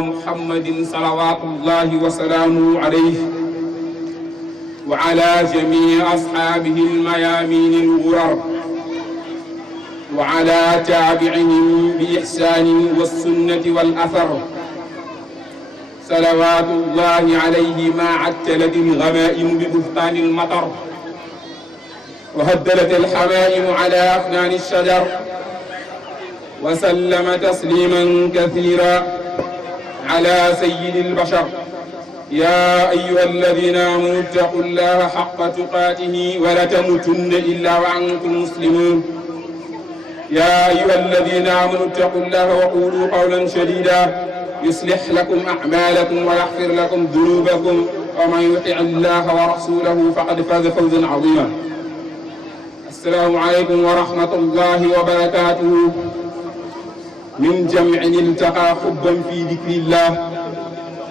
محمد صلوات الله وسلامه عليه وعلى جميع أصحابه الميامين الغرر وعلى تابعهم بإحسان والسنة والأثر صلوات الله عليه ما عتلت الغمائم ببهتان المطر وهدلت الحمائم على أفنان الشجر وسلم تسليما كثيرا على سيد البشر. يا أيها الذين آمنوا اتقوا الله حق تقاته ولا تموتن إلا وأنتم مسلمون. يا أيها الذين آمنوا اتقوا الله وقولوا قولا سديدا يصلح لكم أعمالكم ويغفر لكم ذنوبكم ومن يطع الله ورسوله فقد فاز فوزا عظيما. السلام عليكم ورحمة الله وبركاته. من جمع التقى حبا في ذكر الله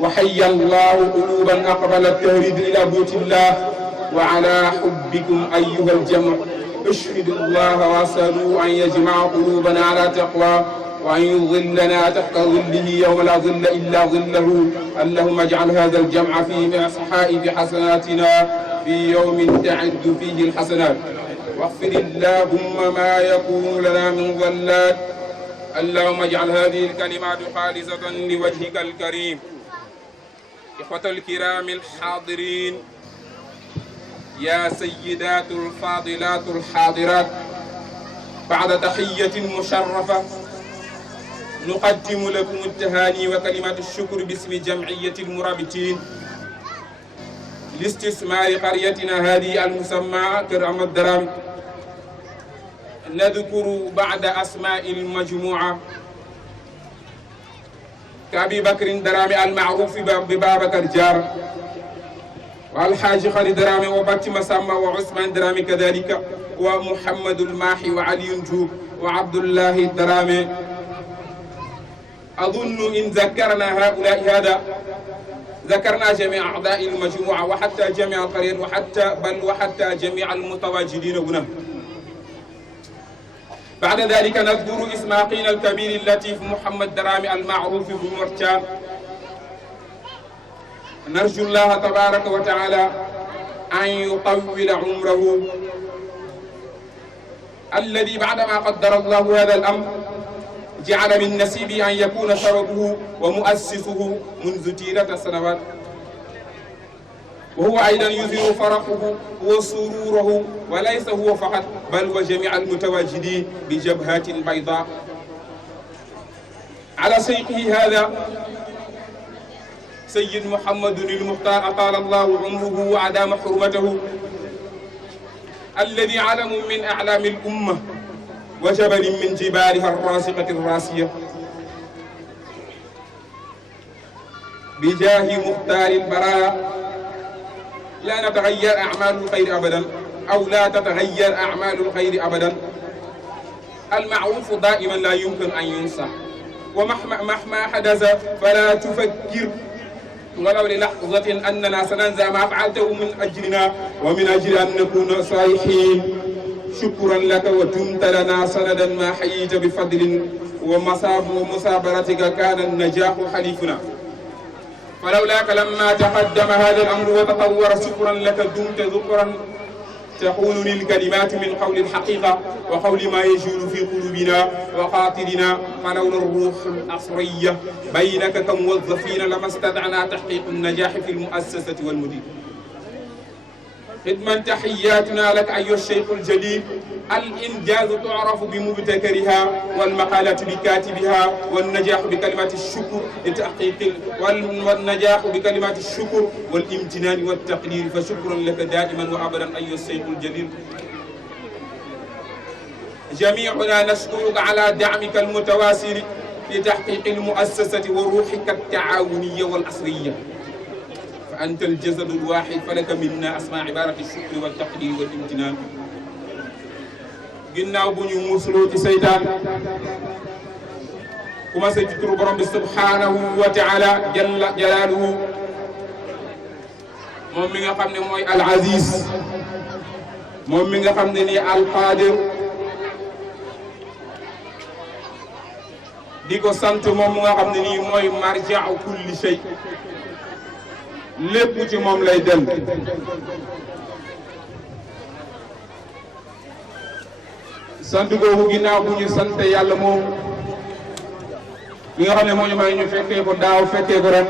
وحيا الله قلوبا أقبلت تهرد إلى بيوت الله وعلى حبكم أيها الجمع اشهد الله واسألوا أن يجمع قلوبنا على تقوى وأن يظلنا تحت ظله يوم لا ظل إلا ظله. اللهم اجعل هذا الجمع في صحائف حسناتنا في يوم تعد فيه الحسنات واغفر اللهم ما يكون لنا من ضلات. اللهم اجعل هذه الكلمات خالصة لوجهك الكريم. إخوة الكرام الحاضرين، يا سيدات الفاضلات الحاضرات، بعد تحية مشرفة نقدم لكم التهاني وكلمات الشكر باسم جمعية المرابطين لاستثمار قريتنا هذه المسمى كرم الدرامي. نذكر بعد أسماء المجموعة كأبي بكر درامي المعروف ببابكر جار، والحاج خالد درامي وباتي مسامة وعثمان درامي كذلك، ومحمد الماحي وعلي نجوب وعبد الله الدرامي. أظن إن ذكرنا هؤلاء هذا ذكرنا جميع أعضاء المجموعة وحتى جميع القرية وحتى جميع المتواجدين هنا. بعد ذلك نذكر إسماعيل الكبير اللطيف محمد درامي المعروف بمرتان. نرجو الله تبارك وتعالى أن يطول عمره الذي بعدما قدر الله هذا الأمر جعل من نسيبه أن يكون سببه ومؤسسه منذ طيلة سنوات، وهو أيضا يظهر فرحه وسروره، وليس هو فقط بل وجميع المتواجدين بجبهات بيضاء. على شيخه هذا سيد محمد المختار أطال الله عمره وأدام حرمته، الذي علم من أعلام الأمة وجبل من جبالها الراسخة الراسية. بجاه مختار البرايا لا نتغير أعمال الخير أبدا، أو لا تتغير أعمال الخير أبدا. المعروف دائما لا يمكن أن ينسى، ومهما حدث فلا تفكر ولو للحظة أننا سننسى ما فعلته من أجلنا ومن أجل أن نكون صالحين. شكرا لك ودمت لنا سندا ما حييت بفضل ومثابرتك كان النجاح حليفنا. فلولاك لما تقدم هذا الأمر وتطور شكرا لك دمت ذكرا تقولني الكلمات من قول الحقيقة وقول ما يجول في قلوبنا وخاطرنا. فلولا الروح الأصرية بينك كموظفين لما استطعنا تحقيق النجاح في المؤسسة والمدير. خدما تحياتنا لك أيها الشيخ الجليل. الإنجاز تعرف بمبتكرها والمقالة بكاتبها، والنجاح بكلمات الشكر لتحقيق والنجاح بكلمات الشكر والامتنان والتقدير. فشكرا لك دائما وأبدا أيها الشيخ الجليل. جميعنا نشكرك على دعمك المتواصل لتحقيق المؤسسة وروحك التعاونية والأصلية. فأنت الجسد الواحد فلك منا أسماء عبارة الشكر والتقدير والامتنان. ginnaaw bu ñu musuloo ci seytaan commencé ci turu borom bi subhanahu wa taala jalla jalaaluhu, moom mi nga xam ne mooy al aziz, moom mi nga xam ne nii al qadir. di ko sant moom mu nga xam ne nii mooy marja'u kulli shay lépp ci moom lay dem sant googu ginnaaw bu ñu sant yàlla moom li nga xam ne moo ñu may ñu fekkee ko daaw fekkee ko ren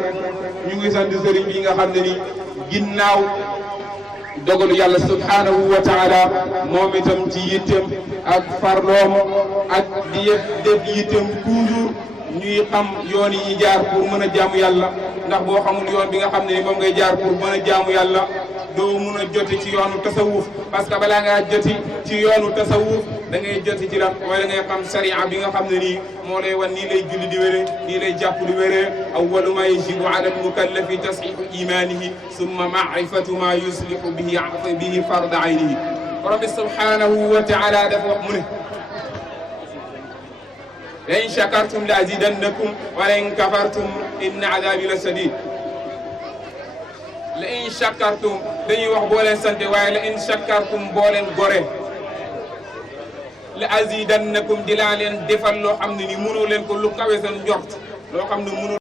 ñu ngi sant sëriñ bi nga xam ne ni ginnaaw dogalu yàlla subhanahu wa taala moom itam ci yittem ak farloom ak di def yittem toujours ñuy xam yoon yi jaar pour mën a jaamu yàlla ndax boo xamul yoon bi nga xam ne ni moom ngay jaar pour mën a jaamu yàlla doo mun a joti ci yoonu tasawuf parce que balaa ngaa joti ci yoonu tasawuf da ngay joti ci lan mooy da ngay xam sariya bi nga xam ne nii moo lay wan nii lay julli di wéree nii lay jàpp di wéree awwalu ma yajibu ala al-mukallafi tasxihu imanihi summa maarifatu ma yuslihu bihi farda aynihi borom bi subhanahu wa taala dafa wax mu ne la in shakartum la azidannakum wa la in kafartum inna adabi la shadid la in shakartum dañuy wax boo leen sante waaye la in shakartum boo leen gore la azidannakum di laa leen defal loo xam ne ni mënoo leen ko lu kawe seen njort loo xam ne mënoo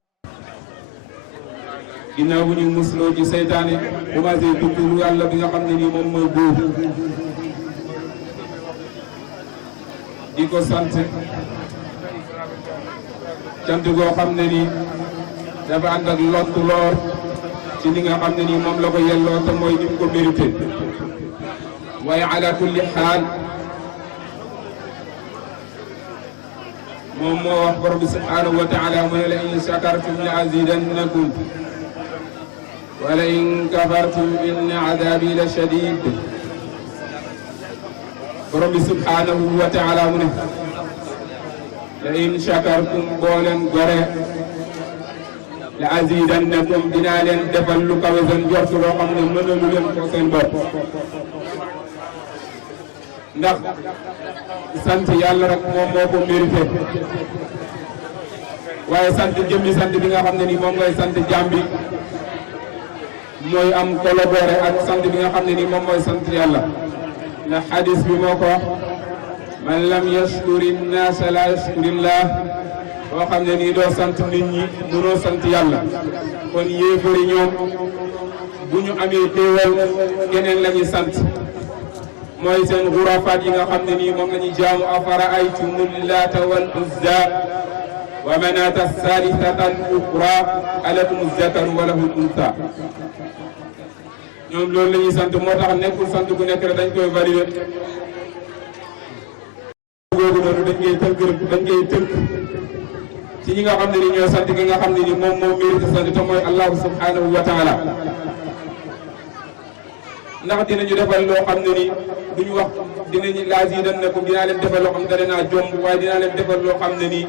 ginnaaw bu ñu musloo ci seytaane commencé tudd yàlla bi nga xam ne nii moom mooy boobu di ko sant cant goo xam ne nii dafa ànd ak lottu loor ci li nga xam ne nii moom la ko yelloo te mooy ni mu ko mérité waaye ala kulli xaal moom moo wax borom bi subhanahu wa taala mu ne la in shakartum la azidannakum wa la in kafartum inna adabi la shadid borom bi subhanahu wa taala mu ne la in shakartum boo leen gore la azidannakum dinaa leen defal lu kawe seen njort loo xam ne mënalu leen ko seen bopp ndax sant yàlla rek moom moo ko mérité waaye sant jëmmi sant bi nga xam ne ni moom ngay sant jaam bi mooy am collaboré ak sant bi nga xam ne ni moom mooy sant yàlla ndax hadis bi moo ko wax man lam yashkuri nnaasa la yashkurillah boo xam ne nii doo sant nit ñi mënoo sant yàlla kon yéefari ñoom bu ñu amee teewal keneen la ñuy sant mooy seen xurafaat yi nga xam ne nii moom la ñuy jaamu afara aytumul laata wal uzza wa manata salisata al uxra alakum zakaru wa lahu unsa ñoom loolu la ñuy sant moo tax nekkul sant bu nekk rek dañ koy valider googu noonu dañ koy tënk ci ñi nga xam ne ni ñoo sant gi nga xam ne ni moom moo mérite sant te mooy allahu subhanahu wa taala ndax dinañu defal loo xam ne ni duñu wax dinañu laazidannakum dinaa leen defal loo xam ne danaa jomb waaye dinaa leen defal loo xam ne ni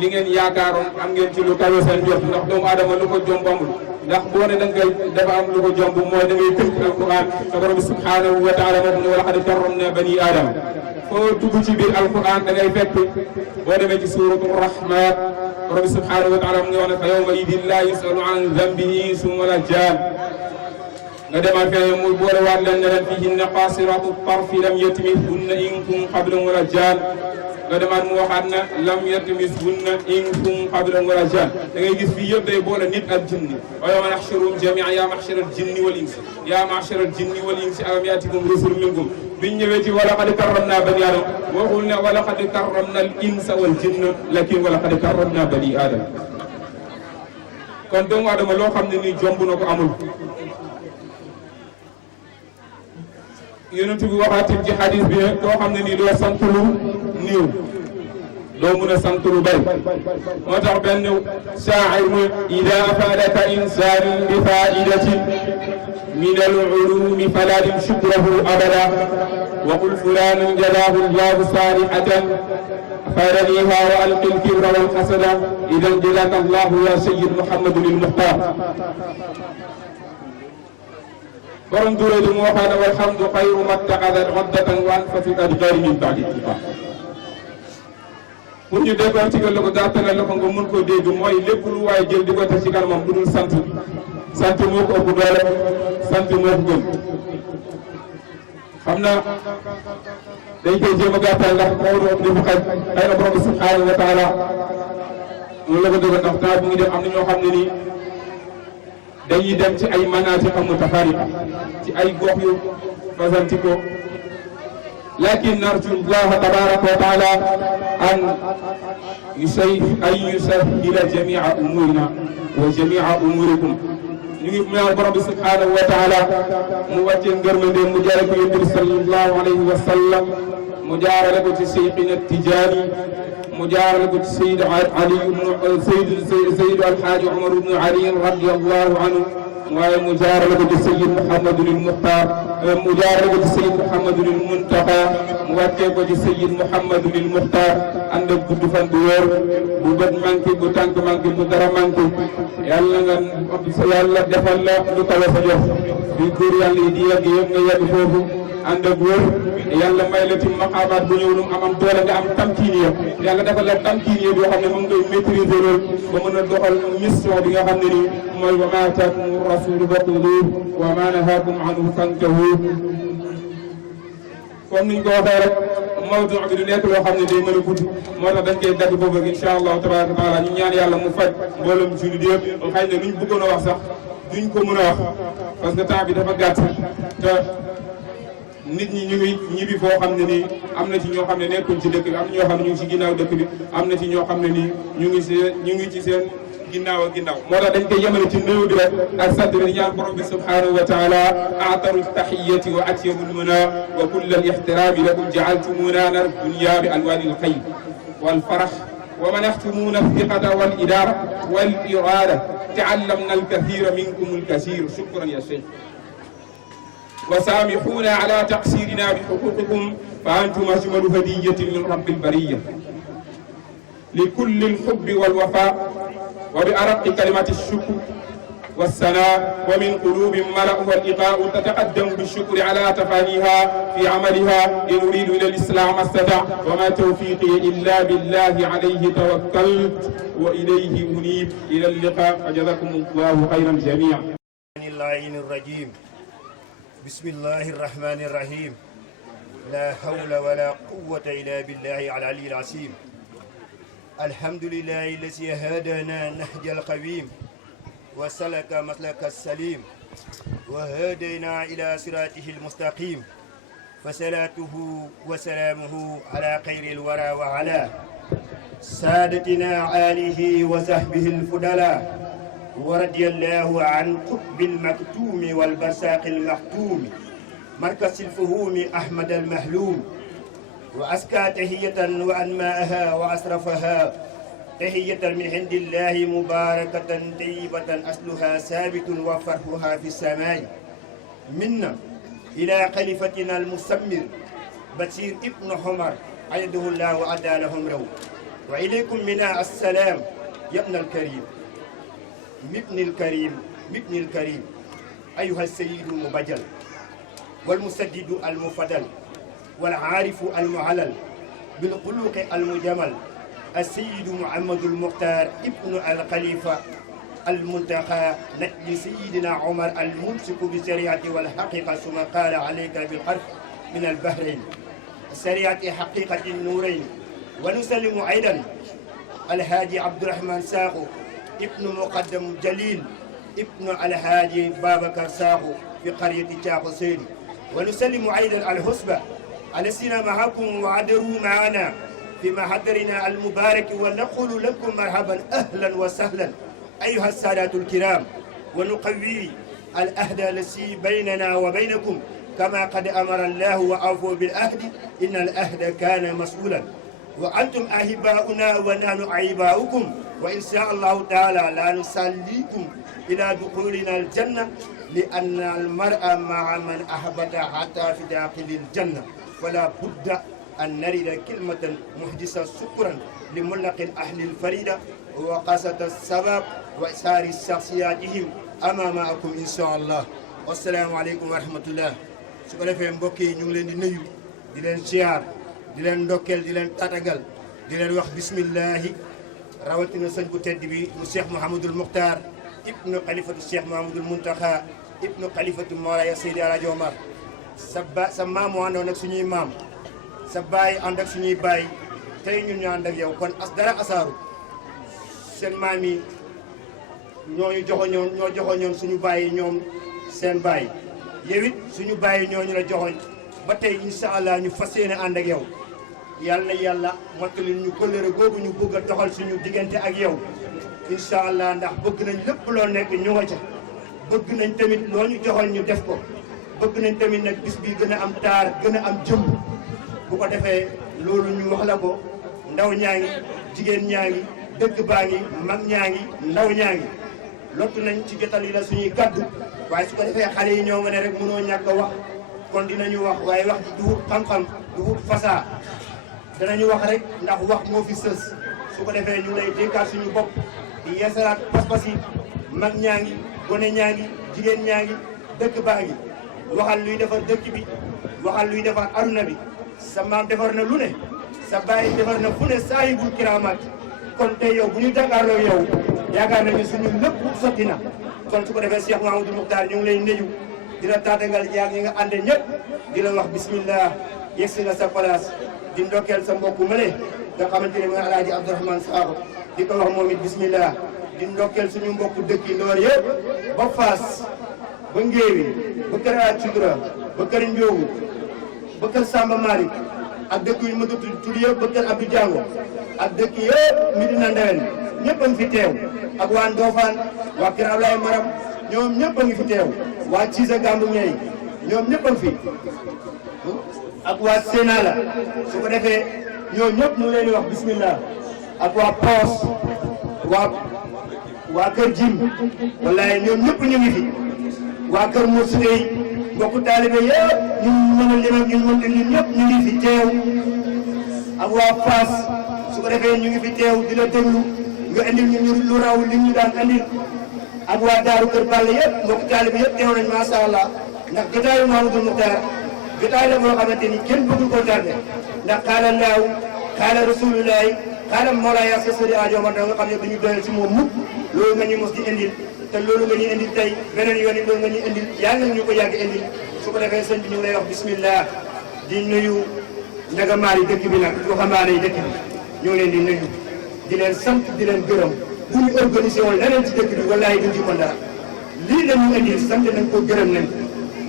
li ngeen yaakaaroon am ngeen ci lu kawe seen jot ndax doomu aadama lu ko jomb amul ndax boo ne da nga koy dafa am lu ko jomb mooy da ngay tënk alquran te borom bi subhanahu wa taala moo ne wa laqad karramna bani aadama foo dugg ci biir alquran da ngay fekk boo demee ci suratu rahman borom bi subhanahu wa taala mu ngi wax ne fa yawma idin la yusalu an dambihi summa la jaan nga demaat fee muy boole waat leen ne leen fiihinna qaasiraatu tarfi lam yatmithunna insun qablahum wala jaan nga demaat mu waxaat na lam yatmithunna insun qablahum wala jaan da ngay gis fii yëpp day boole nit ak jinni wa yawma nahshuruhum jamii'an yaa ma'shara al-jinni wal insi yaa ma'shara al-jinni wal insi alam ya'tikum rusulun minkum biñ ñëwee ci wa laqad karramna bani aadama waxul ne wa laqad karramna al-insa wal jinna lakin wa laqad karramna bani aadama kon doomu aadama loo xam ne nii jomb na ko amul yonent bi waxaatim ci xadis bi ne koo xam ne nii doo sant lu niiw doo mun a sant lu bay moo tax benn shaa'ir mu ida afadaka insanun bi faidatin min al-ulumi fala dim shukrahu abada wa qul fulanun jazaahu llahu salihatan faraniha wa alqi al-kibra wal hasada idan jazaka allahu ya sayyid muhammadun al-muxtar borom durée di mu waxaat ne walhamdu xayru mattaxadat waddatan wa anfasi adgari min baadi ittifaq pour ñu décortiquer la ko gàttalal la ko nga mën koo dégg mooy lépp lu waaye jël di ko teg ci kanamam bu dul sant moo ko ëpp doole sant moo ko gën xam na dañ koy jéem a gàttal ndax Maodo am dafa xaj xëy na borom subhanahu wa taala noonu la ko dogal ndax temps bu ngi dem am na ñoo xam ne nii dañuy dem ci ay manaatiq mutafariqa ci ay gox yu fasantikoo lakin narju llaha tabaraka wa taala an yusahhila jamia umurina wa jamia umurikum ñu ngi ñaan borom bi subhanahu wa taala mu wàccee ngërmande mu jaare ko yonent bi sallallahu alayhi wa sallam mu jaarale ko ci Seyxina Tijaani mu jaarale ko ci Seyd Ali ibnu Seyd Alxaaji Umar ibnu Ali radiyallahu anhu waaye mu jaarale ko ci Seyyid Muhammadul Muxtaar mu jaarale ko ci Seyyid Muhammadul Muntaqa mu wàccee ko ci Seyyid Muhammadul Muxtaar ànd ak gudd fan bu wóor bu bët manqué bu tànk manqué bu dara manqué yàlla defal la lu kawe sa jox bi góor yàlla yi di yegg yëpp nga yegg foofu ànd ak wóor yàlla may la ci maqaamaat bu ñëw lu mu am doole nga am tamkiiniya yàlla defal la tamkiiniya boo xam ne moom ngay maîtriser lool ba mën a doxal mission bi nga xam ne nii mooy wa maa ataakum rasulu faxuduuhu wa maa nahaakum anhu fantahu comme niñ ko waxee rek mawdu bi du nekk loo xam ne day mën a gudd moo tax dañ koy dagg boobu ak incha allahu tabaraka wa taala ñu ñaan yàlla mu faj mboolem jullit yëpp xëy na luñ bëggoon a wax sax duñ ko mën a wax parce que temps bi dafa gàtt te nit ñi ñu ngi ñibbi foo xam ne nii am na ci ñoo xam ne nekkuñ ci dëkk bi am na ñoo xam ne ñu ngi ci ginnaaw dëkk bi am na ci ñoo xam ne nii ñu ngi ci seen ginnaaw ak ginnaaw moo tax dañ koy yemale ci néew bi rek ak sant bi ñaan borom bi subhanahu wa taala aataru tahiyati wa atyabul muna wa kulla al ihtirami lakum jaaltumuna nar dunya bi alwani al xayr wal farax wa manaxtumuna thiqata wal idara wal irada taallamna al kathira minkum al kasir shukran ya cheikh وسامحونا على تقصيرنا بحقوقكم فأنتم أجمل هدية من رب البرية لكل الحب والوفاء وبأرق كلمة الشكر والثناء ومن قلوب ملأها الإقاء تتقدم بالشكر على تفانيها في عملها إن أريد إلى الإسلام ما استطعت وما توفيقي إلا بالله عليه توكلت وإليه أنيب إلى اللقاء فجزاكم الله خيرا جميعا. اللعين الرجيم بسم الله الرحمن الرحيم لا حول ولا قوة إلا بالله العلي العظيم الحمد لله الذي هدانا نهج القويم وسلك مسلك السليم وهدينا إلى صراطه المستقيم فصلاته وسلامه على خير الورى وعلى سادتنا آله وصحبه الفضلاء ورضي الله عن قطب المكتوم والبرساق المختوم مركز الفهوم أحمد المهلوم وأزكى تحية وأنماءها وأسرفها تحية من عند الله مباركة طيبة أصلها ثابت وفرحها في السماء منا إلى خليفتنا المسمر بشير ابن حمر أيده الله وأدى لهم رو وإليكم منا السلام يا ابن الكريم مبن الكريم أيها السيد المبجل والمسدد المفضل والعارف المعلل بالخلق المجمل السيد محمد المختار ابن الخليفة المنتقى نجل سيدنا عمر الممسك بالشريعة والحقيقة ثم قال عليك بالحرف من البحرين الشريعة حقيقة النورين ونسلم أيضا الهادي عبد الرحمن ساقو ابن مقدم جليل ابن الهادي بابكر ساقو في قرية تاقو سيدي ونسلم أيضا الحسبة الذين معكم وعدروا معنا في محضرنا المبارك ونقول لكم مرحبا أهلا وسهلا أيها السادة الكرام ونقوي الأهدى الذي بيننا وبينكم كما قد أمر الله وأوفوا بالأهد إن الأهد كان مسؤولا وأنتم أحباؤنا ونحن أحباؤكم وإن شاء الله تعالى لا نسليكم إلى دخولنا الجنة لأن المرء مع من أحبت حتى في داخل الجنة فلا بد أن نرد كلمة محدثة شكرا لملق أهل الفريدة وقاسة السبب وإسهار شخصياتهم أمامكم إن شاء الله والسلام عليكم ورحمة الله su ko defee mbokk yi ñu ngi leen di nuyu di leen ziar di leen ndokkeel di leen tatagal di leen wax bismillahi rawatina sëñ bu tedd bi mu Cheikh Mouhamadul Mukhtar ibnu xalifatu Cheikh Mouhamadul Muntaxa ibnu xalifatu Mawlaaya Seydi Alaaji Omar sa maam moo àndoon ak suñuy maam sa baay ànd ak suñuy baay tey ñun ñu ànd ak yow kon dara asaaru seen maam yi ñoo joxoñoon suñu bàyyi ñoom seen bàyyi yow it suñu bàyyi ñooñu la joxoñ ba tey incha allah ñu fas yéene ànd ak yow yàlla na yàlla mottali ñu kóllëre googu ñu bëgg a doxal suñu diggante ak yow incha allah ndax bëgg nañ lépp loo nekk ñu nga ca bëgg nañ tamit loo ñu joxoon ñu def ko bëgg nañ tamit nag bis bi gën a am taar gën a am jëmb bu ko defee loolu ñu wax la ko ndaw ñaa ngi jigéen ñaa ngi dëkk baa ngi mag ñaa ngi ndaw ñaa ngi lottu nañ ci jotal yi la suñuy kaddu waaye su ko defee xale yi ñoo nga ne rek mënoo ñàkk a wax kon dinañu wax waaye wax ji du wut xam-xam du wut fasaa danañu wax rek ndax wax moo fi sës su ko defee ñu lay dénkaat suñu bopp di yeesalaat pas-pas yi mag ñaa ngi gone ñaa ngi jigéen ñaa ngi dëkk baa ngi waxal luy defar dëkk bi waxal luy defar aduna bi sa maam defar na lu ne sa baay defar na fu ne saahibul kiraamat kon tey yow bu ñu jàkkaarloo yow yaakaar nañu suñu lépp sotti na kon su ko defee Cheikh Mahamadou Moukhtar ñu ngi lay nuyu di la taatangal yaag ñi nga ànde ñëpp di la wax bismillah yegsi nga sa place di ndokkeel sa mbokku mële nga xamante ne mooy Alaaji Abdourahmane Sakho di ko wax moom it bismillah di ndokkeel suñu mbokku dëkk yi Ndoor yëpp ba Fass ba Ngéewi ba Kër Athidra ba Kër Ndiogou ba Kër Samba Malick ak dëkk yu ma tudd yëpp ba Kër Abdou Diango ak dëkk yëpp Medina Ndewen ñëpp a ngi fi teew ak waa Ndofane waa Kër Ablaye Maram ñoom ñëpp a ngi fi teew waa Cissé Gambu Ñey ñoom ñëpp a ngi fi ak waa Sénala su ko defee ñoom ñëpp ñu leen di wax bismillah ak waa Poos waa Kër Jim wallaay ñoom ñëpp ñu ngi fi waa Kër Moussa Gueye mbokku taalibe yëpp ñu mën a lim ak ñun ñëpp ñu ngi fi teew ak waa Fass su ko defee ñu ngi fi teew di la déglu nga indil ñu lu raw li ñu daan andil ak waa Daaru Kër Balla yëpp mbokku taalibe yëpp teew nañ macha allah ndax jotaayu Mamadou Moukhtar jotaay la boo xamante ni kenn bëgg ko tardé ndax xaala laaw xaala rasulullahi xaala Mawlaaya Seydi Adio Omar nga xam ne dañu doyal ci moom mukk loolu nga ñu mos di indil te loolu nga ñuy indil tey beneen yoon it loolu nga ñuy indil yaa ngi ñu ko yàgg indil su ko defee sëñ bi ñu ngi lay wax bismillah di nuyu njagamaar yi dëkk bi nag waxambaane yi dëkk bi ñu ngi leen di nuyu di leen sant di leen gërëm bu ñu organisé woon leneen ci dëkk bi wallaahi duñ ci mën dara lii la ñu indil sant nañ ko gërëm nañ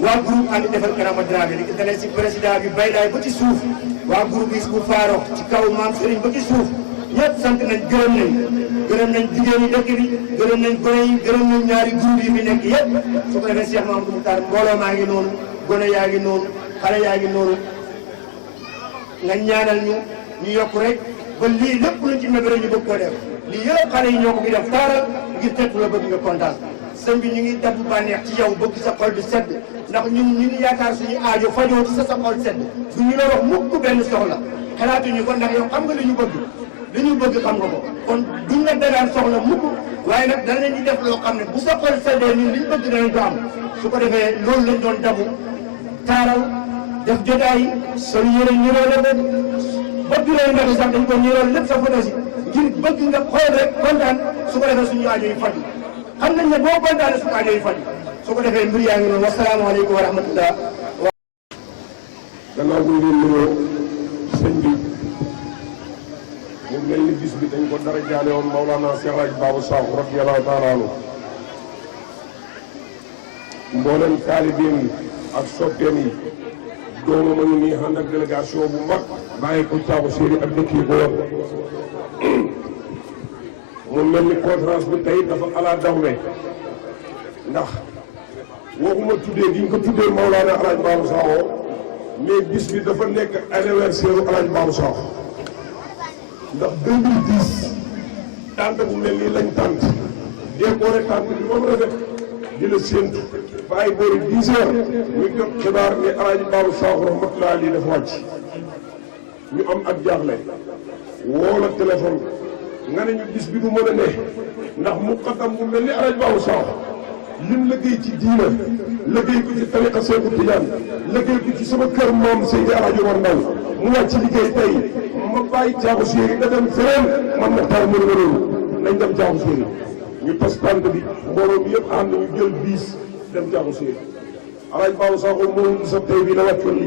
waa groupe ànd defar Karama Dramé li dalee si président bi Baylaay ba ci suuf waa groupe bi bu Faaro ci kaw maam Serigne ba ci suuf ñëpp sant nañ gërëm nañ jigéen ñi dëkk bi gërëm nañ gone yi gërëm nañ ñaari groupe yi fi nekk yëpp su ko defee Cheikh Mamadou Moukhtar mbooloo maa ngi noonu gone yaa ngi noonu xale yaa ngi noonu nga ñaanal ñu yokk rek ba lii lépp luñ ci mébéré ñu bëgg koo def lii yëpp xale yi ñoo ko fi def taaral ngir tett la bëgg nga kontaan sëñ bi ñu ngi dabb bànneex ci yow bëgg sa xol bi sedd ndax ñun ñu ngi yaakaar suñu aajo fajoo ci sa xol sedd du ñu la wax mukk benn soxla xalaatuñu ko ndax yow xam nga li ñu bëgg xam nga ko kon duñ la dagaan soxla mukk waaye nag danañ ñu def loo xam ne bu sa xol seddee ñun li ñu bëgg danañ ko am su ko defee loolu lañ doon dabu taaral def jotaay sol yére ñëroo la bëgg ba bureau ndax sax dañ ko ñëroo lépp sa photo si ngir bëgg nga xool rek kontaan su ko defee suñu aajo yi faju xam nañ ne boo kontaanee suñu aajo yi faju su ko defee mbir yaa ngi noonu wasalaamaaleykum wa rahmatullah. gannaaw bu ñu nuyoo sëñ bi mu mel ni bis bi dañ ko dara jaale woon Maulana Cheikh El Hadj Babou Sakho radiyallahu taala anhu mboolem taalibeem yi ak soppeem yi doomam a ngi nii ànd ak délégation bu mag bàyyi ko Thiago Séri ak dëkk yi ko war mu mel ni conférence bi tey dafa ala dawme ndax waxuma tuddee gi ñu ko tuddee Maulana El Hadj Babou Sakho mais bis bi dafa nekk anniversaire u El Hadj Babou Sakho ndax 2010 tànt bu mel nii lañ tànt décoré tànt bi ba mu rafet di la séentu ba ay boori 10 heures ñu jot xibaar ni El Hadj Babou Sakho rahmatulah lii dafa wàcc ñu am ak jaaxle woo la téléphone nga ne ñu bis bi du mën a ne ndax muqaddam bu mel ni El Hadj Babou Sakho lim liggéey ci diina liggéey ko ci tariqa Seexu Tijaan liggéey ko ci sama kër moom Seydi El Hadji Omar Ndaw mu wàcc liggéey tey ma bàyyi Thiago Séri nga dem feneen man Muxtaar mënu ma loolu nañ dem Thiago Séri ñu tas tànt bi mbooloo mi yëpp ànd ñu jël biis dem Thiago Séri El Hadj Babou Sakho moo sa tey bi la wàccoon liggéey